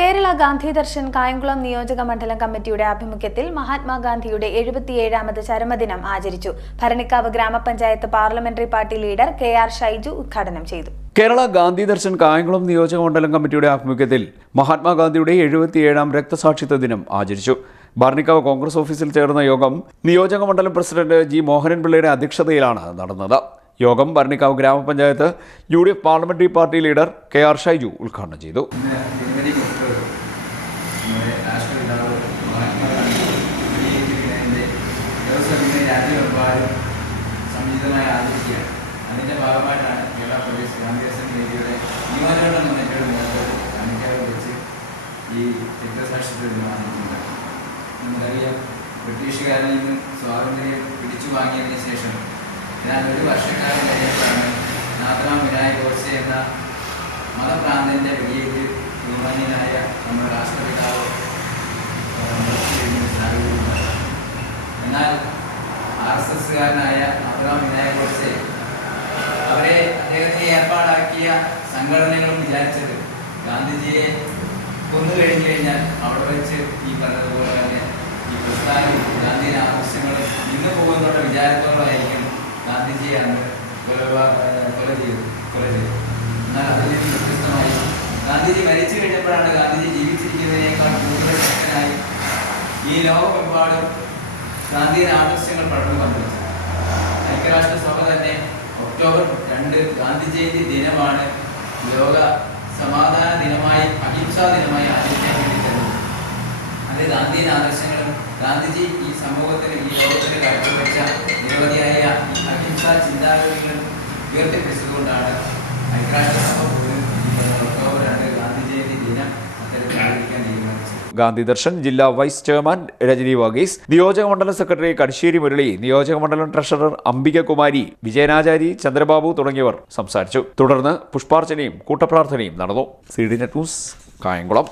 കേരള ഗാന്ധി ദർശൻ കായംകുളം നിയോജക മണ്ഡലം കമ്മിറ്റിയുടെ ആഭിമുഖ്യത്തിൽ മഹാത്മാഗാന്ധിയുടെ എഴുപത്തിയേഴാമത് ചരമദിനം ആചരിച്ചു. ഭരണിക്കാവ് ഗ്രാമപഞ്ചായത്ത് parliamentary party leader K R Shaiju ഉദ്ഘാടനം ചെയ്തു. കേരള ഗാന്ധി ദർശൻ കായംകുളം നിയോജക മണ്ഡലം കമ്മിറ്റിയുടെ ആഭിമുഖ്യത്തിൽ മഹാത്മാഗാന്ധിയുടെ എഴുപത്തിയേഴാം രക്തസാക്ഷിത്വ ദിനം ആചരിച്ചു. ഭരണിക്കാവ് കോൺഗ്രസ് ഓഫീസിൽ ചേർന്ന യോഗം നിയോജക മണ്ഡലം പ്രസിഡന്റ് ജി മോഹനൻ പിള്ളയുടെ അധ്യക്ഷതയിലാണ് നടന്നത്. യോഗം ഭരണിക്കാവ് ഗ്രാമപഞ്ചായത്ത് U D F parliamentary party leader K R Shaiju ഉദ്ഘാടനം ചെയ്തു. അതിന്റെ പോലീസ് ഈ ബ്രിട്ടീഷുകാരിൽ നിന്നും സ്വാതന്ത്ര്യം പിടിച്ചു വാങ്ങിയതിന് ശേഷം ഏതാണ്ട് ഒരു വർഷക്കാലം കഴിഞ്ഞപ്പോഴാണ് നാത്രാം വിനായക് ഗോഡ്സെ എന്ന മതഭ്രാന്തന്റെ വെടിയേറ്റ് ബഹുമാന്യനായ നമ്മുടെ രാഷ്ട്രപിതാവ് എന്നാൽ ആർ എസ് എസ്സുകാരനായ നാത്രാം വിനായക് ഗോഡ്സെ അവരെ അദ്ദേഹത്തിന് ഏർപ്പാടാക്കിയ സംഘടനകളും വിചാരിച്ചത് ഗാന്ധിജിയെ കൊന്നു കഴിഞ്ഞു കഴിഞ്ഞാൽ അവിടെ വെച്ച് ഈ പറഞ്ഞതുപോലെ തന്നെ ഈ പ്രസ്ഥാനവും ഗാന്ധിയുടെ ആവശ്യങ്ങളും ഇന്ന് പോകുന്നുള്ള വിചാരത്തോടായിരിക്കും ഗാന്ധിജിയെ അന്ന് കൊല കൊല ചെയ്തു. കൊല ചെയ്തു. എന്നാൽ വ്യത്യസ്തമായി ഗാന്ധിജി മരിച്ചു കഴിഞ്ഞപ്പോഴാണ് ഗാന്ധിജി ജീവിച്ചിരിക്കുന്നതിനേക്കാൾ കൂടുതൽ ശക്തനായി ഈ ലോകമെമ്പാടും ഗാന്ധിയുടെ ആദർശങ്ങൾ പടർന്നു വന്നത് ഐക്യരാഷ്ട്രസഭ തന്നെ ഒക്ടോബർ രണ്ട് ഗാന്ധി ജയന്തി ദിനമാണ് ലോക സമാധാന ദിനമായി അഹിംസാ ദിനമായി ആചരിക്കാൻ വേണ്ടി തരുന്നത്. അതിൽ ഗാന്ധിയുടെ ആദർശങ്ങളും ഗാന്ധിജി ഈ സമൂഹത്തിന് ഈ ലോകത്തിന് കാഴ്ചവെച്ച നിരവധിയായ ഈ അഹിംസാ ഉയർത്തിപ്പിടിച്ചതുകൊണ്ടാണ് ഗാന്ധി ദർശൻ ജില്ലാ വൈസ് ചെയർമാൻ രജനി വർഗീസ് നിയോജക മണ്ഡലം സെക്രട്ടറി കടിശ്ശേരി മുരളി നിയോജക മണ്ഡലം ട്രഷറർ അംബികകുമാരി വിജയനാചാരി ചന്ദ്രബാബു തുടങ്ങിയവർ സംസാരിച്ചു. തുടർന്ന് പുഷ്പാർച്ചനയും കൂട്ടപ്രാർത്ഥനയും നടന്നു. C D net news Kayamkulam.